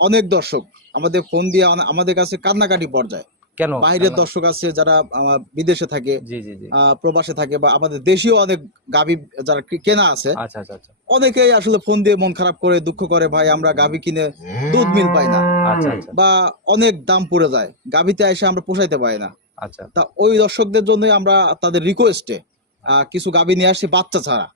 অনেক দর্শক আমাদের ফোন দিয়ে আমাদের কাছে কান্নাকাটি পর্যায়ে। কেন? বাইরের দর্শক আছে যারা বিদেশে থাকে প্রবাসে থাকে বা আমাদের দেশীয় অনেক গাভী যারা কেনা আছে আচ্ছা আচ্ছা আচ্ছা। অনেকেই আসলে ফোন দিয়ে মন খারাপ করে দুঃখ করে ভাই আমরা গাভী কিনে দুধ মিল পাই না। বা অনেক দাম পড়ে যায় গাভীতে এসে আমরা পোষাইতে পারি না। আচ্ছা। তা ওই দর্শকদের জন্যই আমরা তাদের রিকোয়েস্টে কিছু গাভী নিয়ে আসি বাচ্চা ছাড়া।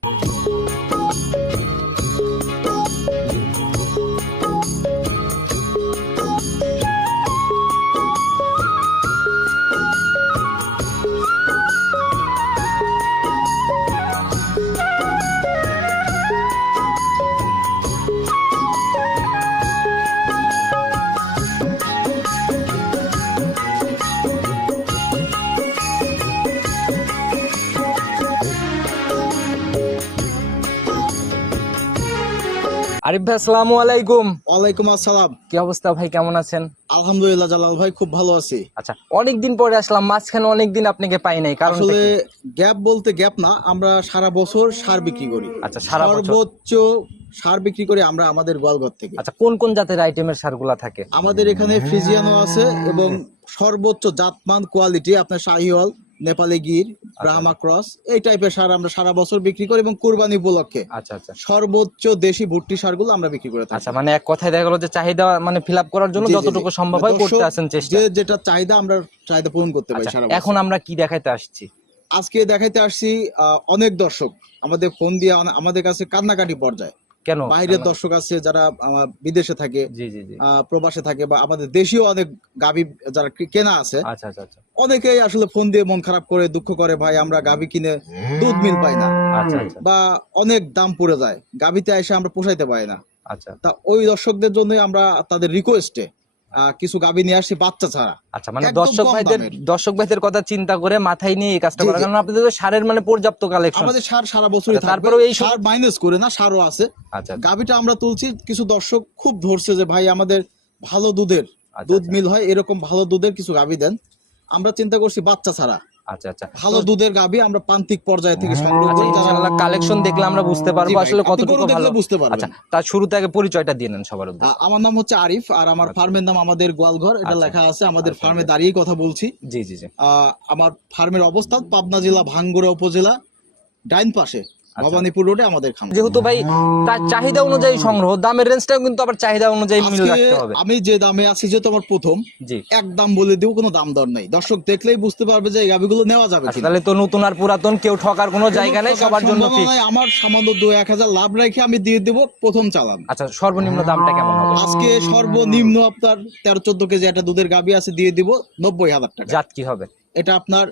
আরিফ ভাই আসসালামু আলাইকুম। ওয়ালাইকুম আসসালাম। কি অবস্থা ভাই কেমন আছেন? আলহামদুলিল্লাহ জালাল ভাই খুব ভালো আছি। আচ্ছা অনেকদিন পরে আসলাম মাঝখানে অনেকদিন আপনাকে পাই নাই কারণ আসলে গ্যাপ বলতে গ্যাপ না আমরা সারা বছর সার বিক্রি করি। আচ্ছা, সারা বছর। সর্বোচ্চ সার বিক্রি করি আমরা আমাদের গোয়ালঘর থেকে। আচ্ছা কোন কোন জাতের আইটেমের সারগুলা থাকে? আমাদের এখানে ফ্রিজিয়ানো আছে এবং সর্বোচ্চ জাতমান কোয়ালিটি আপনার শাহিওয়াল নেপালি গির আচ্ছা। ব্রাহ্মা ক্রস এই টাইপের সার আমরা সারা বছর বিক্রি করি এবং কোরবানি উপলক্ষে। আচ্ছা আচ্ছা। সর্বোচ্চ দেশি ভুট্টি সারগুলো আমরা বিক্রি করে থাকি। আচ্ছা মানে এক কথায় দেখা গেল যে চাহিদা মানে ফিল আপ করার জন্য। যতটুকু সম্ভব হয় করতে দর্শক আছেন চেষ্টা। যে যেটা চাহিদা আমরা চাহিদা পূরণ করতে পারি আচ্ছা সারা এখন আমরা কি দেখাইতে আসছি? আজকে দেখাইতে আসছি অনেক দর্শক আমাদের ফোন দিয়ে আমাদের কাছে কান্নাকাটি পর্যায়ে। কেন? বাইরের দর্শক আছে যারা বিদেশে থাকে প্রবাসে থাকে বা আমাদের দেশীয় অনেক গাভী যারা কেনা আছে আচ্ছা আচ্ছা আচ্ছা। অনেকেই আসলে ফোন দিয়ে মন খারাপ করে দুঃখ করে ভাই আমরা গাভী কিনে দুধ মিল পাই না। আচ্ছা আচ্ছা। বা অনেক দাম পড়ে যায় গাভীতে এসে আমরা পোষাইতে পারি না। আচ্ছা। তা ওই দর্শকদের জন্যই আমরা তাদের রিকোয়েস্টে কিছু গাভী নিয়ে আসছি বাচ্চা ছাড়া। আচ্ছা মানে দর্শক ভাইদের দর্শক ভাইদের কথা চিন্তা করে মাথায় নিয়ে এই কাজটা করা। কারণ আপনাদের তো সারের মানে পর্যাপ্ত কালেকশন আমাদের সার সারা বছরই থাকে তারপরে এই সার মাইনাস করে না সারও আছে। আচ্ছা গাভীটা আমরা তুলছি কিছু দর্শক খুব ধরছে যে ভাই আমাদের ভালো দুধের আচ্ছা, দুধ আচ্ছা। মিল হয় এরকম ভালো দুধের কিছু গাভী দেন। আমরা চিন্তা করছি বাচ্চা ছাড়া। আচ্ছা আচ্ছা। ভালো দুধের আমরা প্রান্তিক পর্যায় থেকে সংগ্রহ আচ্ছা করি ইনশাআল্লাহ কালেকশন দেখলে আমরা বুঝতে জি পারব আসলে কতটুকু ভালো। বুঝতে আচ্ছা তার শুরুতে আগে পরিচয়টা দিয়ে নেন সবার আমার নাম হচ্ছে আরিফ আর আমার ফার্মের নাম আমাদের গোয়ালঘর এটা। লেখা আছে আমাদের ফার্মে। দাঁড়িয়ে কথা বলছি। জি জি জি। আহ, আমার ফার্মের অবস্থান পাবনা জেলা ভাঙ্গুরা উপজেলা ডাইন পাশে। ভবানীপুর রোডে আমাদের খামার। যেহেতু ভাই তার চাহিদা অনুযায়ী সংগ্রহ দামের রেঞ্জটাও কিন্তু আবার চাহিদা অনুযায়ী মিল রাখতে হবে। আমি যে দামে আছি যেহেতু আমার প্রথম জি। এক দাম বলে দিব কোনো দাম দর নাই। দর্শক দেখলেই বুঝতে পারবে যে এই গাভিগুলো নেওয়া যাবে আচ্ছা তাহলে তো নতুন আর পুরাতন কেউ ঠকার কোনো জায়গা নেই সবার জন্য আমার সামান্য দু এক হাজার লাভ রেখে আমি দিয়ে দিব প্রথম চালান। আচ্ছা সর্বনিম্ন দামটা কেমন হবে? আজকে সর্বনিম্ন আপনার তেরো চোদ্দ কেজি একটা দুধের গাভি আছে দিয়ে দিব নব্বই হাজার টাকা। জাত কি হবে? এটা আপনার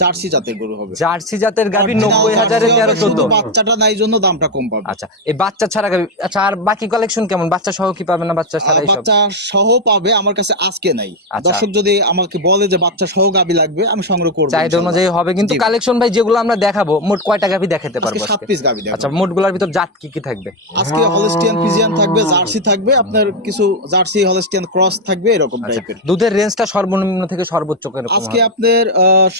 জার্সি জাতের গরু হবে। জার্সি জাতের গাভী নব্বই হাজারে তেরো চোদ্দ বাচ্চাটা নাই জন্য দামটা কম পাবে। আচ্ছা এই বাচ্চা ছাড়া গাভী আচ্ছা আর বাকি কালেকশন কেমন? বাচ্চা সহ কি পাবে না বাচ্চা ছাড়া বাচ্চা সহ পাবে আমার কাছে আজকে নাই। আচ্ছা। দর্শক যদি আমাকে বলে যে বাচ্চা সহ গাবি লাগবে আমি সংগ্রহ করব চাহিদা অনুযায়ী হবে কিন্তু কালেকশন ভাই। যেগুলো আমরা দেখাবো মোট কয়টা গাভী দেখাতে পারব সাত পিস গাবি আচ্ছা মোটগুলার ভিতর জাত কি কি থাকবে? আজকে হলস্টিয়ান ফিজিয়ান থাকবে জার্সি থাকবে আপনার কিছু জার্সি হলস্টিয়ান ক্রস থাকবে এরকম আচ্ছা টাইপের দুধের রেঞ্জটা সর্বনিম্ন থেকে সর্বোচ্চ আজকে? আপনার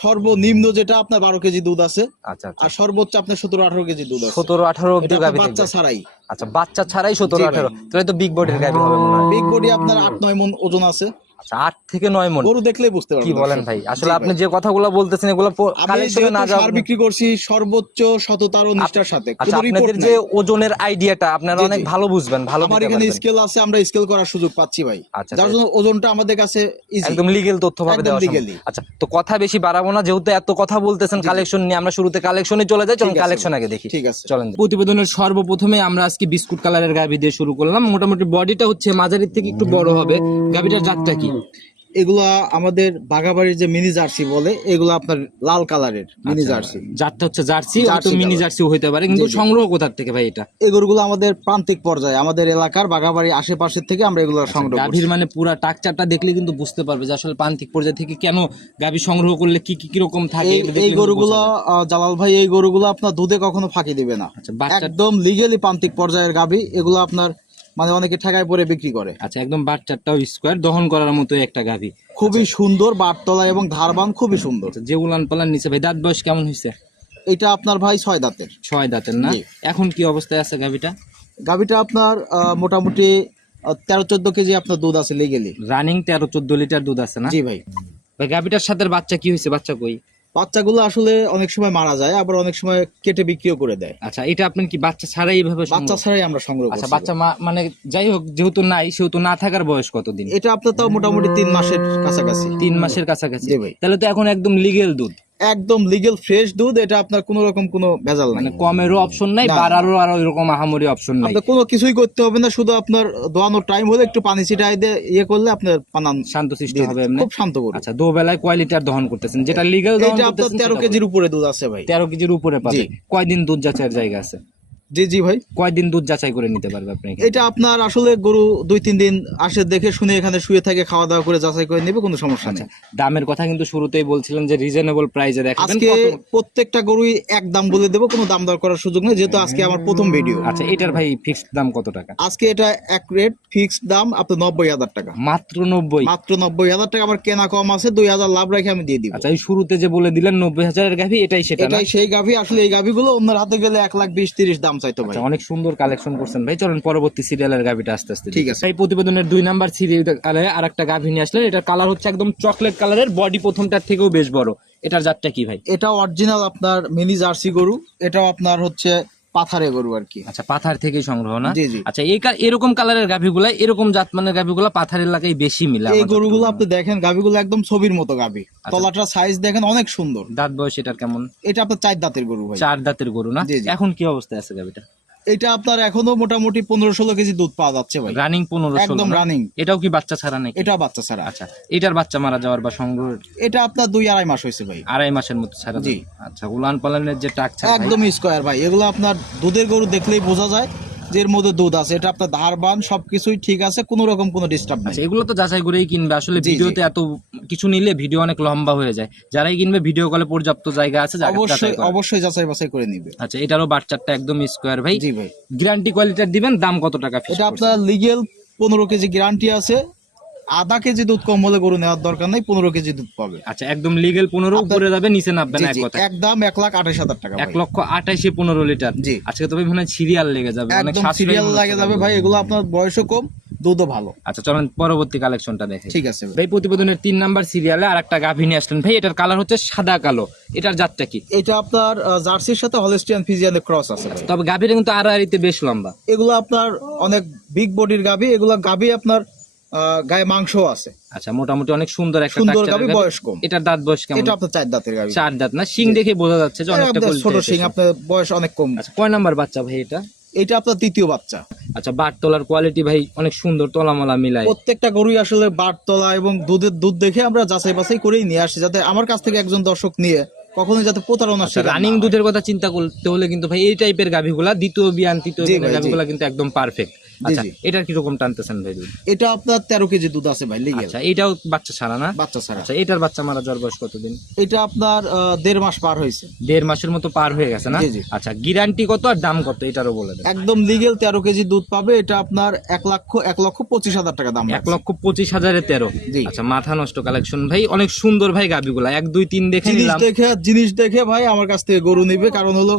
সর্বনিম্ন যেটা আপনার বারো কেজি দুধ আছে আচ্ছা আচ্ছা। আর সর্বোচ্চ আপনার সতেরো আঠারো কেজি দুধ আছে। সতেরো আঠারো অব্দি গাভী বাচ্চা ছাড়াই। আচ্ছা বাচ্চা ছাড়াই সতেরো আঠারো। তাহলে তো বিগ বডির গাভী হবে বিগ বডি আপনার আট নয় মন ওজন আছে। আচ্ছা আট থেকে নয় মন। গরু দেখলেই বুঝতে পারবেন কি বলেন ভাই? আসলে আপনি যে কথাগুলো বলতেছেন এগুলো কালেকশনে না যাওয়া বিক্রি করছি সর্বোচ্চ সততার ও নিষ্ঠার সাথে। আচ্ছা আপনাদের যে ওজনের আইডিয়াটা আপনারা অনেক ভালো বুঝবেন ভালো আমার এখানে স্কেল আছে আমরা স্কেল করার সুযোগ পাচ্ছি ভাই। আচ্ছা, যার আচ্ছা। জন্য ওজনটা আমাদের কাছে একদম লিগেল তথ্য ভাবে দেওয়া আচ্ছা তো কথা বেশি বাড়াবো না যেহেতু এত কথা বলতেছেন কালেকশন নিয়ে আমরা শুরুতে কালেকশনে চলে যাই চলুন কালেকশন আগে দেখি। ঠিক আছে। চলেন প্রতিবেদনের সর্বপ্রথমে আমরা আজকে বিস্কুট কালারের গাভি দিয়ে শুরু করলাম। মোটামুটি বডিটা হচ্ছে মাঝারির থেকে একটু বড় হবে। গাভিটার জাতটা কি? এগুলা আমাদের বাগাবাড়ির যে মিনি জার্সি বলে এগুলো আপনার লাল কালারের মিনি আচ্ছা, জার্সি জাতটা হচ্ছে জার্সি জার্সি মিনি colour। হইতে পারে কিন্তু। সংগ্রহ কোথার থেকে ভাই এটা? এই গরুগুলো আমাদের প্রান্তিক পর্যায়ে আমাদের এলাকার বাগাবাড়ি আশেপাশের থেকে আমরা এগুলো সংগ্রহ গাভীর মানে পুরা টাকচারটা দেখলে কিন্তু বুঝতে পারবে যে আসলে প্রান্তিক পর্যায় থেকে কেন গাভী সংগ্রহ করলে কি কি রকম থাকে এই এগুলো গরুগুলো জালাল ভাই এই গরুগুলো আপনার দুধে কখনো ফাঁকি দিবে না। আচ্ছা একদম লিগেলি প্রান্তিক পর্যায়ের গাভী এগুলো আপনার মানে অনেকে ঠেকায় পরে বিক্রি করে। আচ্ছা একদম বাচ্চাটাও স্কোয়ার দহন করার মতো একটা গাভী। খুবই সুন্দর বাটতলা এবং ধারবান খুবই সুন্দর। আচ্ছা যে উলান পালান নিচে ভাই দাঁত বয়স কেমন হয়েছে এটা আপনার ভাই ছয় দাঁতের। ছয় দাঁতের না? এখন কি অবস্থায় আছে গাভীটা? গাভীটা আপনার মোটামুটি তেরো চোদ্দ কেজি আপনার দুধ আছে লিগেলি রানিং তেরো চোদ্দ লিটার দুধ আছে না? জি ভাই। ভাই গাভিটার সাথে বাচ্চা কি হয়েছে বাচ্চা কই? বাচ্চাগুলো আসলে অনেক সময় মারা যায় আবার অনেক সময় কেটে বিক্রিও করে দেয়। আচ্ছা এটা আপনি কি বাচ্চা ছাড়াই এইভাবে বাচ্চা ছাড়াই আমরা সংগ্রহ আচ্ছা বাচ্চা মা- মানে যাই হোক যেহেতু নাই সেহেতু না থাকার বয়স কতদিন? এটা আপনার তাও মোটামুটি তিন মাসের কাছাকাছি। তিন মাসের কাছাকাছি। তাহলে তো এখন একদম লিগেল দুধ। একদম লিগেল ফ্রেশ দুধ এটা আপনার কোনো রকম কোনো ভেজাল নাই। মানে কমেরও অপশন নাই বাড়ারও আর ওইরকম আহামরি অপশন নাই। আপনার কোনো কিছুই করতে হবে না শুধু আপনার দোয়ানোর টাইম হলে একটু পানি ছিটাই দিয়ে ইয়ে করলে আপনার পানান শান্ত সৃষ্টি হবে এমনি? খুব শান্ত করে আচ্ছা দুবেলায় কয় লিটার দহন করতেছেন? যেটা লিগেল দহন করতেছেন এটা আপনার করতেছেন তেরো সেটা কেজির উপরে দুধ আছে ভাই। বলেন। তেরো কেজির উপরে পাবে কয় কয়দিন দুধ যাচাইয়ের জায়গা আছে? জি জি ভাই। কয়দিন দুধ যাচাই করে নিতে পারবে আপনি এটা আপনার আসলে গরু দুই তিন দিন আসে দেখে শুনে এখানে শুয়ে থাকে খাওয়া দাওয়া করে যাচাই করে নেবে কোনো সমস্যা নেই। দামের কথা কিন্তু শুরুতেই বলছিলেন যে রিজনেবল প্রাইসে দেখাবেন আজকে প্রত্যেকটা গরুই এক দাম বলে দেবো কোনো দাম দর করার সুযোগ নেই যেহেতু আজকে আমার প্রথম ভিডিও আচ্ছা এটার ভাই ফিক্সড দাম কত টাকা? আজকে এটা এক রেট ফিক্সড দাম আপনার নব্বই হাজার টাকা। মাত্র নব্বই? মাত্র নব্বই হাজার টাকা আমার কেনা কম আছে দুই হাজার লাভ রেখে আমি দিয়ে দিব। আচ্ছা এই শুরুতে যে বলে দিলেন নব্বই হাজারের গাভি এটাই সেটা এটাই সেই গাভি আসলে এই গাভিগুলো অন্যের হাতে গেলে এক লাখ বিশ তিরিশ দাম চাইতো ভাই আচ্ছা অনেক সুন্দর কালেকশন করছেন। ভাই চলেন পরবর্তী সিরিয়ালের গাভিটা আস্তে আস্তে ঠিক আছে। এই প্রতিবেদনের দুই নাম্বার সিরিয়ালে আর একটা গাভি নিয়ে আসলেন। এটার কালার হচ্ছে একদম চকলেট কালারের বডি প্রথমটার থেকেও বেশ বড়। এটার জাতটা কি ভাই? এটা অরিজিনাল আপনার মিনি জার্সি গরু। এটাও আপনার হচ্ছে পাথারে গরু আর কি। আচ্ছা পাথার থেকেই সংগ্রহ না? জি, জি। আচ্ছা এই এরকম কালারের গাভীগুলা এরকম জাতমানের গাভীগুলা পাথার এলাকায় বেশি মিলে এই গরুগুলো আপনি দেখেন গাভীগুলো একদম ছবির মতো গাভী। আচ্ছা। তলাটার সাইজ দেখেন অনেক সুন্দর। দাঁত বয়স এটার কেমন? এটা আপনার চার দাঁতের গরু ভাই। চার দাঁতের গরু না। এখন কি অবস্থায় আছে গাভিটা? এটা আপনার এখনও মোটামুটি পনেরো ষোলো কেজি দুধ পাওয়া যাচ্ছে ভাই। রানিং পনেরো একদম রানিং। এটাও কি বাচ্চা ছাড়া নাকি? এটা বাচ্চা ছাড়া। আচ্ছা এটার বাচ্চা মারা যাওয়ার বা সংগ্রহ এটা আপনার দুই আড়াই মাস হয়েছে ভাই। আড়াই মাসের মতো ছাড়া জি। আচ্ছা উলান পালনের যে টাক একদম স্কোয়ার ভাই। এগুলো আপনার দুধের গরু দেখলেই বোঝা যায়। যে এর মধ্যে দুধ আছে এটা আপনার ধার বান সবকিছুই ঠিক আছে কোনো রকম কোনো ডিস্টার্ব নাই। আচ্ছা এগুলো তো যাচাই করেই কিনবে। আসলে। ভিডিওতে এত কিছু নিলে ভিডিও অনেক লম্বা হয়ে যায়। যারাই কিনবে ভিডিও কলে পর্যাপ্ত জায়গা আছে অবশ্যই অবশ্যই যাচাই বাছাই করে নিবে। আচ্ছা এটারও বাচ্চারটা একদম স্কোয়ার ভাই। জি ভাই। গ্যারান্টি কোয়ালিটির দিবেন দাম কত টাকা এটা আপনার লিগেল পনেরো কেজি গ্যারান্টি আছে। আধা কেজি দুধ কম হলে গরু নেওয়ার দরকার নেই পনেরো কেজি দুধ পাবে। আচ্ছা একদম লিগেল পনেরো উপরে যাবে নিচে নামবে না এক একদম এক লাখ আঠাশ হাজার টাকা এক লক্ষ আঠাইশে পনেরো লিটার। জি। আজকে তবে মনে সিরিয়াল লেগে যাবে একদম সিরিয়াল লাগে যাবে ভাই এগুলো আপনার বয়সও কম দুধও ভালো। আচ্ছা চলেন পরবর্তী কালেকশনটা দেখে। ঠিক আছে ভাই। প্রতিবেদনের তিন নাম্বার সিরিয়ালে আর একটা গাভী নিয়ে আসলেন। ভাই এটার কালার হচ্ছে সাদা কালো। এটার জাতটা কি? এটা আপনার জার্সির সাথে হলস্টিয়ান ফিজিয়ানের ক্রস আছে তবে গাভীটা কিন্তু আড়াআড়িতে বেশ লম্বা। এগুলো আপনার অনেক বিগ বডির গাভি এগুলো গাভি আপনার গায়ে মাংস আছে। আচ্ছা মোটামুটি অনেক সুন্দর একটা সুন্দর গাভী। বয়স কম। এটার দাঁত বয়স কেমন? এটা আপনার চার দাঁতের গাভি চার দাঁত না? শিং দেখে বোঝা যাচ্ছে যে অনেকটা ছোট সিং আপনার বয়স অনেক কম। আচ্ছা কয় নাম্বার বাচ্চা ভাই এটা? এটা আপনার তৃতীয় বাচ্চা। আচ্ছা বাট তোলার কোয়ালিটি ভাই অনেক সুন্দর তলামলা মিলায়। প্রত্যেকটা গরুই আসলে বাটতলা এবং দুধের দুধ দেখে আমরা যাচাই বাছাই করেই নিয়ে আসি যাতে আমার কাছ থেকে একজন দর্শক নিয়ে কখনোই যাতে প্রতারণা রানিং দুধের কথা চিন্তা করতে হলে কিন্তু ভাই এই টাইপের গাভীগুলা দ্বিতীয় বিয়ান তৃতীয়। গাভীগুলা কিন্তু একদম পারফেক্ট আচ্ছা জি। এটার কীরকম টানতেছেন ভাই দুধ? এটা আপনার তেরো কেজি দুধ আছে ভাই লিগেল আচ্ছা এটাও বাচ্চা ছাড়া না? বাচ্চা ছাড়া। আচ্ছা এটার বাচ্চা মারা যাওয়ার বয়স কতদিন? এটা আপনার দেড় মাস পার হয়েছে। দেড় মাসের মতো পার হয়ে গেছে না। আচ্ছা গ্যারান্টি কত আর দাম কত? এটারও বলে দেন। একদম লিগেল তেরো কেজি দুধ পাবে এটা আপনার এক লক্ষ এক লক্ষ পঁচিশ হাজার টাকা দাম এক লক্ষ পঁচিশ হাজারে তেরো। জি। আচ্ছা মাথা নষ্ট কালেকশন ভাই অনেক সুন্দর ভাই গাবিগুলা এক দুই তিন দেখে জিনিস নিলাম। দেখে জিনিস দেখে ভাই আমার কাছ থেকে গরু নিবে কারণ হলো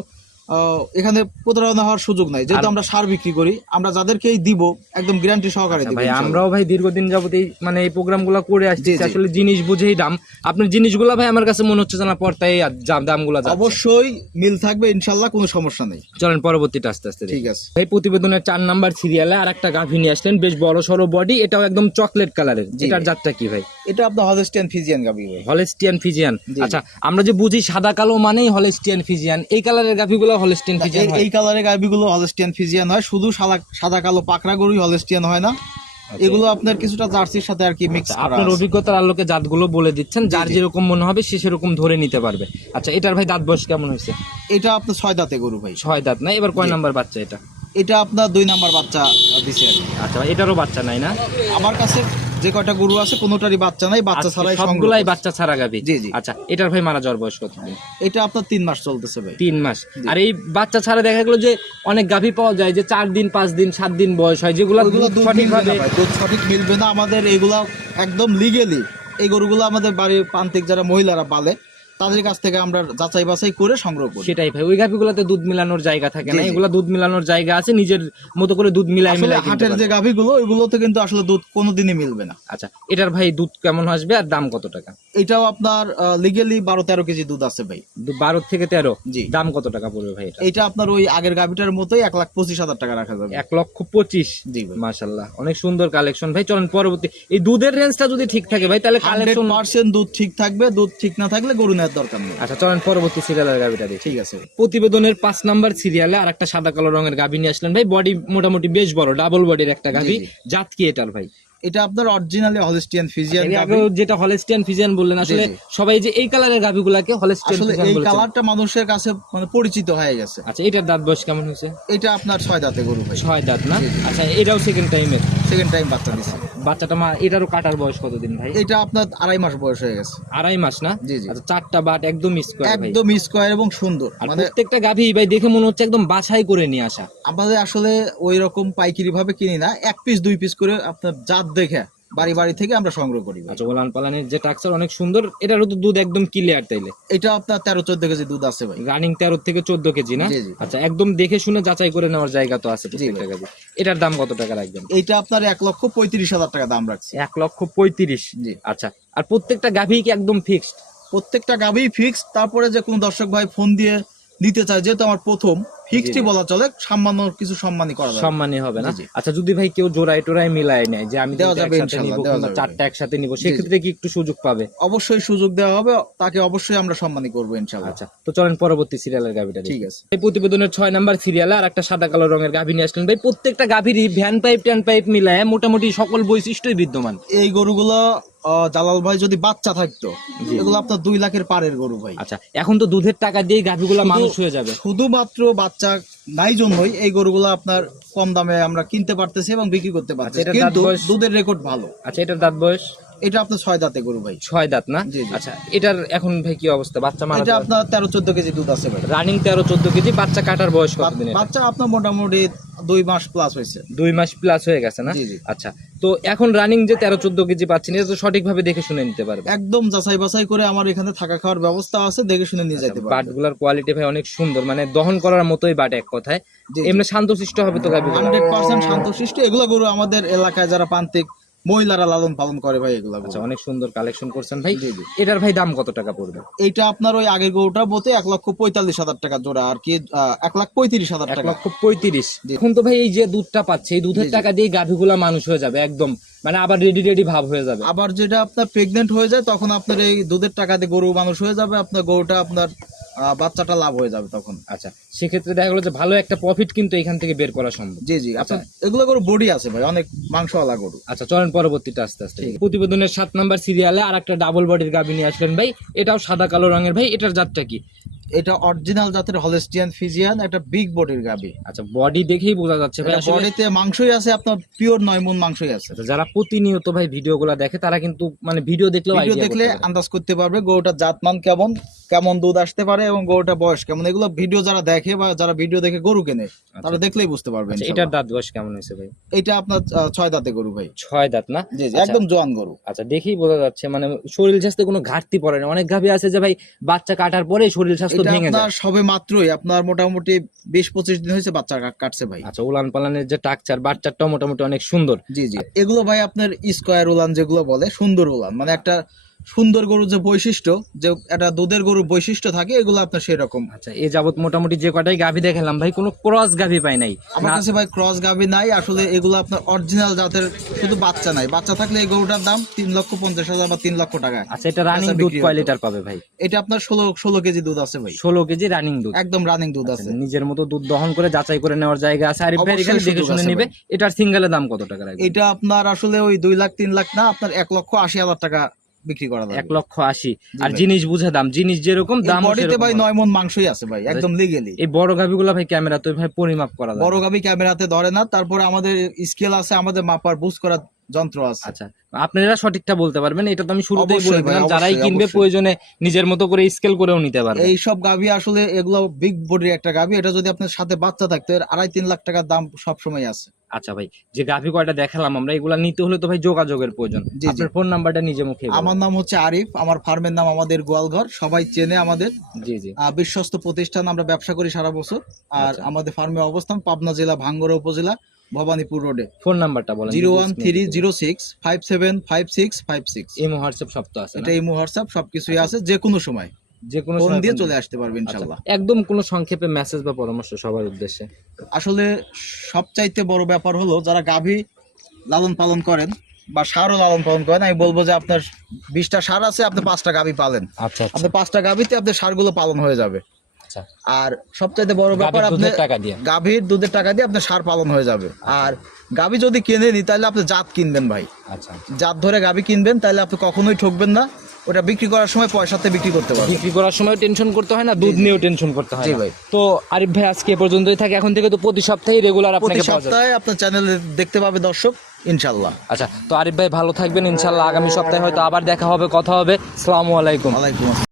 এখানে প্রতারণা হওয়ার সুযোগ নাই। যেহেতু আমরা সার বিক্রি করি আমরা যাদেরকেই দিব একদম গ্যারান্টি সহকারে দিব ভাই আমরাও ভাই দীর্ঘদিন যাবত এই মানে এই প্রোগ্রামগুলা করে আসছি। আসলে জিনিস বুঝেই দাম। আপনার জিনিসগুলা ভাই আমার কাছে মনে হচ্ছে যে না পর্তায় দামগুলা অবশ্যই মিল থাকবে ইনশাল্লাহ কোনো সমস্যা নেই। চলেন পরবর্তীটা আস্তে আস্তে ঠিক আছে। ভাই প্রতিবেদনের চার নাম্বার সিরিয়ালে আর একটা গাভী নিয়ে আসলেন বেশ বড় সড়ো বডি এটাও একদম চকলেট কালারের এটার। জাতটা কি ভাই? এটা আপনার হলেস্টিয়ান ফিজিয়ান গাবি ভাই। Holstein Friesian. আচ্ছা আমরা যে বুঝি সাদা কালো মানেই হলেস্টিয়ান ফিজিয়ান এই কালারের গাভীগুলো হলেস্টিয়ান ফিজিয়ান হয়। এই কালারের গাবিগুলো হলস্টিয়ান ফিজিয়ান হয়। শুধু সাদা সাদা কালো পাকড়া গরুই হলস্টিয়ান হয় না। এগুলো আপনার কিছুটা জার্সির সাথে আর কি মিক্স আচ্ছা, আপনার অভিজ্ঞতার আলোকে জাতগুলো বলে দিচ্ছেন। যার যেরকম মনে হবে সে সেরকম ধরে নিতে পারবে। আচ্ছা এটার ভাই দাঁত বয়স কেমন হয়েছে? এটা আপনার ছয় দাঁতে গরু ভাই। ছয় দাঁত না? এবার কয় নাম্বার বাচ্চা এটা? এটা আপনার দুই নাম্বার বাচ্চা দিছে আচ্ছা এটারও বাচ্চা নাই না? আমার কাছে যে কয়টা গরু আছে কোনোটারই বাচ্চা নাই বাচ্চা আজকে ছাড়াই সবগুলাই বাচ্চা ছাড়া গাবি? জি, জি। আচ্ছা এটার ভাই মারা যাওয়ার বয়স কত এটা আপনার তিন মাস চলতেছে ভাই। তিন মাস। আর এই বাচ্চা ছাড়া দেখা গেলো যে অনেক গাভী পাওয়া যায় যে চার দিন পাঁচ দিন সাত দিন বয়স হয় যেগুলো সঠিকভাবে দুধ সঠিক মিলবে না আমাদের এগুলা একদম লিগেলি এই গরুগুলো আমাদের বাড়ির প্রান্তিক যারা মহিলারা পালে তাদের কাছ থেকে আমরা যাচাই বাছাই করে সংগ্রহ করি। সেটাই ভাই ওই গাভিগুলোতে দুধ মিলানোর জায়গা থাকে না। এগুলা দুধ মিলানোর জায়গা আছে নিজের মতো করে দুধ মিলাই মিলাই হাটের যে। গাভীগুলো ওইগুলোতে কিন্তু আসলে দুধ কোনোদিনই মিলবে না। আচ্ছা এটার ভাই দুধ কেমন আসবে আর দাম কত টাকা? এটাও আপনার লিগেলি বারো তেরো কেজি দুধ আছে ভাই। বারো থেকে তেরো? জি। দাম কত টাকা পড়বে ভাই এটা? আপনার ওই আগের গাভীটার মতোই এক লাখ পঁচিশ হাজার টাকা রাখা যাবে। এক লক্ষ পঁচিশ? জি ভাই। মাশাল্লাহ অনেক সুন্দর কালেকশন ভাই চলেন পরবর্তী এই দুধের রেঞ্জটা যদি ঠিক থাকে ভাই তাহলে কালেকশন পার্সেন্ট দুধ ঠিক থাকবে দুধ ঠিক না থাকলে গরু নেওয়ার দরকার নেই। আচ্ছা চলেন পরবর্তী সিরিয়ালের গাভিটা দেখি। ঠিক আছে। প্রতিবেদনের পাঁচ নাম্বার সিরিয়ালে আর একটা সাদা কালো রঙের গাভি নিয়ে আসলেন ভাই। বডি মোটামুটি বেশ বড় ডাবল বডির একটা গাভি জাত কি এটার ভাই? এটা আপনার অরিজিনালি হলিস্টিয়ান ফিজিয়ান গাভী। যেটা হলেস্টিয়ান ফিজিয়ান বললেন আসলে সবাই যে এই কালারের গাভিগুলাকে হলেস্টিয়ান আসলে ফিজিয়ান এই কালারটা মানুষের কাছে মানে পরিচিত হয়ে গেছে। আচ্ছা এটার দাঁত বয়স কেমন হয়েছে? এটা আপনার ছয় দাঁতে গরু ভাই। ছয় দাঁত না। আচ্ছা এটাও সেকেন্ড টাইমের সেকেন্ড টাইম বাচ্চা দিছে। বাচ্চাটা মা এটারও কাটার বয়স কতদিন ভাই? এটা আপনার আড়াই মাস বয়স হয়ে গেছে। আড়াই মাস না? জি, জি। আচ্ছা চারটা বাট একদম স্কোয়ার ভাই। একদম স্কোয়ার এবং সুন্দর। মানে প্রত্যেকটা গাভি ভাই দেখে মনে হচ্ছে একদম বাছাই করে নিয়ে আসা। আমাদের আসলে ওই রকম পাইকারি ভাবে কিনি না। এক পিস দুই পিস করে আপনার জাত দেখে বাড়ি বাড়ি থেকে আমরা সংগ্রহ করি। আচ্ছা ওলান পালানের যে টাক্সার অনেক সুন্দর এটারও তো দুধ একদম ক্লিয়ার তাইলে। এটা আপনার তেরো চোদ্দ কেজি দুধ আছে ভাই। রানিং তেরো থেকে চোদ্দ কেজি না। আচ্ছা একদম দেখে শুনে যাচাই করে নেওয়ার জায়গা তো আছে এটার দাম কত টাকা রাখবেন? এইটা আপনার এক লক্ষ পঁয়ত্রিশ হাজার টাকা দাম রাখছে। এক লক্ষ পঁয়ত্রিশ? জি। আচ্ছা আর প্রত্যেকটা গাভি কি একদম ফিক্সড প্রত্যেকটা গাভি ফিক্সড তারপরে যে কোনো দর্শক ভাই ফোন দিয়ে নিতে চায় যেহেতু আমার প্রথম ফিক্সডই বলা চলে সামান্য কিছু সম্মানই করা যাবে। সম্মানই হবে না। আচ্ছা যদি ভাই কেউ জোড়ায় টোড়ায় মিলায় নেয় যে আমি দেওয়া যাবে যাবে। চারটা একসাথে নিবো। সেক্ষেত্রে কি একটু সুযোগ পাবে? অবশ্যই সুযোগ দেওয়া হবে তাকে অবশ্যই আমরা সম্মানই করব ইনশাল্লাহ। আচ্ছা তো চলেন পরবর্তী সিরিয়ালের গাভিটা ঠিক আছে। এই প্রতিবেদনের ছয় নাম্বার সিরিয়ালে আর একটা সাদা কালো রঙের গাভী নিয়ে আসলেন। ভাই প্রত্যেকটা গাভীরই ভ্যান পাইপ ট্যান পাইপ মিলায় মোটামুটি সকল বৈশিষ্ট্যই বিদ্যমান। এই গরুগুলো জালাল ভাই যদি বাচ্চা থাকতো। এগুলো আপনার দুই লাখের পারের গরু ভাই আচ্ছা এখন তো দুধের টাকা দিয়ে গাভীগুলা মানুষ হয়ে যাবে শুধুমাত্র বাচ্চা নাই জন্যই এই গরুগুলো আপনার কম দামে আমরা কিনতে পারতেছি এবং বিক্রি করতে পারতেছি আচ্ছা, বয়স? দুধের রেকর্ড ভালো আচ্ছা এটার দাঁত বয়স এটা আপনার ছয় দাঁতে গরু ভাই। ছয় দাঁত না। আচ্ছা এটার এখন ভাই কি অবস্থা? বাচ্চা মারা এটা আপনার তেরো চোদ্দ কেজি দুধ আছে ভাই। রানিং তেরো চোদ্দ কেজি বাচ্চা কাটার বয়স কত দিনের বাচ্চা আপনার মোটামুটি দুই মাস প্লাস হয়েছে। দুই মাস প্লাস হয়ে গেছে না। আচ্ছা তো এখন রানিং যে তেরো চোদ্দ কেজি পাচ্ছেন এটা তো সঠিকভাবে দেখে শুনে নিতে পারবে। একদম যাচাই বাছাই করে আমার এখানে থাকা খাওয়ার ব্যবস্থা আছে দেখে শুনে নিয়ে যেতে বাট পারবে। গুলার কোয়ালিটি ভাই অনেক সুন্দর মানে দহন করার মতোই বাট এক কথায়। এমনি শান্তশিষ্ট হবে তো হান্ড্রেড পার্সেন্ট শান্তশিষ্ট। এগুলো গরু আমাদের এলাকায় যারা প্রান্তিক মহিলারা লালন পালন করে ভাই এগুলো আচ্ছা অনেক সুন্দর কালেকশন করছেন ভাই। এটার ভাই দাম কত টাকা পড়বে? এইটা আপনার ওই আগের গরুটা বলতে এক লক্ষ পঁয়তাল্লিশ হাজার টাকা জোড়া আর কি এক লাখ পঁয়ত্রিশ হাজার এক টাকা। লক্ষ পঁয়ত্রিশ। এখন তো ভাই এই যে দুধটা পাচ্ছে এই দুধের টাকা দিয়ে গাভীগুলা মানুষ হয়ে যাবে একদম। মানে আবার রেডি রেডি ভাব হয়ে যাবে। আবার যেটা আপনার প্রেগনেন্ট হয়ে যায় তখন আপনার এই দুধের টাকা দিয়ে গরু মানুষ হয়ে যাবে আপনার গরুটা আপনার বাচ্চাটা লাভ হয়ে যাবে তখন। আচ্ছা সেক্ষেত্রে দেখা গেলো যে ভালো একটা প্রফিট কিন্তু এখান থেকে বের করা সম্ভব। জি জি আচ্ছা। এগুলো গরু বডি আছে ভাই অনেক মাংসওয়ালা গরু। আচ্ছা চলেন পরবর্তীটা আস্তে আস্তে। প্রতিবেদনের সাত নাম্বার সিরিয়ালে আর একটা ডাবল বডির গাভী নিয়ে আসলেন ভাই এটাও সাদা কালো রঙের ভাই এটার জাতটা কি? এটা অরিজিনাল জাতের হলেস্টিয়ান ফিজিয়ান একটা বিগ বডির গাবি। আচ্ছা বডি দেখেই বোঝা যাচ্ছে। ভাই বডিতে মাংসই আছে আপনার পিওর নয় মন মাংসই আছে। আচ্ছা, যারা প্রতিনিয়ত ভাই ভিডিও গুলা দেখে তারা কিন্তু মানে ভিডিও দেখলেও ভিডিও দেখলে আন্দাজ করতে পারবে গরুটার জাতমান কেমন কেমন দুধ আসতে পারে এবং গরুটার বয়স কেমন। এগুলো ভিডিও যারা দেখে বা যারা ভিডিও দেখে গরু কেনে তারা দেখলেই বুঝতে পারবে আচ্ছা, এটার দাঁত বয়স কেমন হয়েছে ভাই? এটা আপনার ছয় দাঁতে গরু ভাই। ছয় দাঁত না? জি আচ্ছা। একদম জোয়ান গরু। আচ্ছা দেখেই বোঝা যাচ্ছে মানে শরীর স্বাস্থ্যে কোনো ঘাটতি পড়ে না। অনেক গাভী আছে যে ভাই বাচ্চা কাটার পরে শরীর স্বাস্থ্য এটা ভেঙে যায়। সবে মাত্রই আপনার মোটামুটি বিশ পঁচিশ দিন হয়েছে বাচ্চা কাটছে ভাই। আচ্ছা উলান পালানের যে টাকচার বাচ্চাটাও মোটামুটি অনেক সুন্দর। জি জি। এগুলো ভাই আপনার স্কোয়ার উলান যেগুলো বলে সুন্দর উলান। মানে একটা সুন্দর গরুর যে বৈশিষ্ট্য যে একটা দুধের গরুর বৈশিষ্ট্য থাকে এগুলো আপনার সেরকম। আচ্ছা এ যাবত মোটামুটি যে কটাই গাভী দেখালাম ভাই কোনো ক্রস গাভী পাই নাই। আমার কাছে ভাই ক্রস গাবি নাই আসলে এগুলো আপনার অরিজিনাল জাতের শুধু বাচ্চা নাই। বাচ্চা থাকলে এই গরুটার দাম তিন লক্ষ পঞ্চাশ হাজার বা তিন লক্ষ টাকা। আচ্ছা এটা রানিং দুধ কয় লিটার পাবে ভাই? এটা আপনার ষোলো ষোলো কেজি দুধ আছে ভাই। ষোলো কেজি রানিং দুধ। একদম রানিং দুধ আচ্ছা, আছে। নিজের মতো দুধ দহন করে যাচাই করে নেওয়ার জায়গা আছে। ভাই এখানে দেখে শুনে নিবে। এটার সিঙ্গেলের দাম কত টাকা এটা আপনার আসলে ওই দুই লাখ তিন লাখ না আপনার এক লক্ষ আশি হাজার টাকা বিক্রি করা যাবে এক লক্ষ আশি। আর জিনিস বুঝে দাম জিনিস যেরকম দাম বডিতে ভাই নয় মন মাংসই আছে ভাই একদম লিগেলি এই বড় গাভিগুলো ভাই ক্যামেরা তো ভাই পরিমাপ করা যায় বড় গাবি ক্যামেরাতে ধরে না তারপরে আমাদের স্কেল আছে আমাদের মাপার বুঝ করার যন্ত্র আছে আচ্ছা আপনারা সঠিকটা বলতে পারবেন এটা তো আমি শুরুতেই বলে দিলাম যারাই কিনবে। প্রয়োজনে নিজের মতো করে স্কেল করেও নিতে পারবে এই সব গাভি আসলে এগুলো বিগ বডির একটা গাভি এটা যদি আপনার সাথে বাচ্চা থাকতো এর আড়াই তিন লাখ টাকার দাম সব সময় আছে আচ্ছা ভাই যে গাভী কয়টা দেখালাম আমরা এগুলা নিতে হলে তো ভাই যোগাযোগের প্রয়োজন। আপনার ফোন নাম্বারটা নিজে মুখে। আমার নাম হচ্ছে আরিফ আমার ফার্মের নাম আমাদের গোয়ালঘর সবাই চেনে আমাদের জি জি বিশ্বস্ত প্রতিষ্ঠান আমরা ব্যবসা করি সারা বছর আর আচ্ছা। আমাদের ফার্মের অবস্থান পাবনা জেলা ভাঙ্গরা উপজেলা ভবানীপুর রোডে। ফোন নাম্বারটা বলেন। Zero one three zero six five seven five six five six. Imo WhatsApp সব তো আছে এটা ইমো হোয়াটসঅ্যাপ সবকিছুই আছে যে কোনো সময়। যে কোনো ফোন দিয়ে চলে আসতে পারবে আচ্ছা, ইনশাল্লাহ একদম কোনো সংক্ষেপে মেসেজ বা পরামর্শ সবার উদ্দেশ্যে। আসলে সবচাইতে বড় ব্যাপার হলো যারা গাভী লালন পালন করেন বা সারও লালন পালন করেন আমি বলব যে আপনার বিশটা সার আছে আপনি পাঁচটা গাভী পালেন। আচ্ছা আপনি পাঁচটা গাভীতে আপনার সারগুলো পালন হয়ে যাবে। আচ্ছা আর সবচাইতে বড় ব্যাপার আপনি টাকা দিয়ে? গাভীর দুধের টাকা দিয়ে আপনার সার পালন হয়ে যাবে। আর গাভী যদি কেনেনি তাহলে আপনি জাত কিনবেন ভাই। আচ্ছা জাত ধরে গাভী কিনবেন তাহলে আপনি কখনোই ঠকবেন না। ওটা বিক্রি করার সময় পয়সাতে বিক্রি করতে পারবেন। বিক্রি করার সময় টেনশন করতে হয় না দুধ নিয়েও টেনশন করতে হয় ভাই। তো আরিফ ভাই আজকে পর্যন্তই থাকে। এখন থেকে তো প্রতি সপ্তাহে রেগুলার আপনাকে পাওয়া সপ্তাহে আপনার চ্যানেলে দেখতে পাবে দর্শক ইনশাল্লাহ আচ্ছা তো আরিফ ভাই ভালো থাকবেন। ইনশাল্লাহ আগামী সপ্তাহে হয়তো আবার দেখা হবে কথা হবে। আসসালামু আলাইকুম। আসসালাম।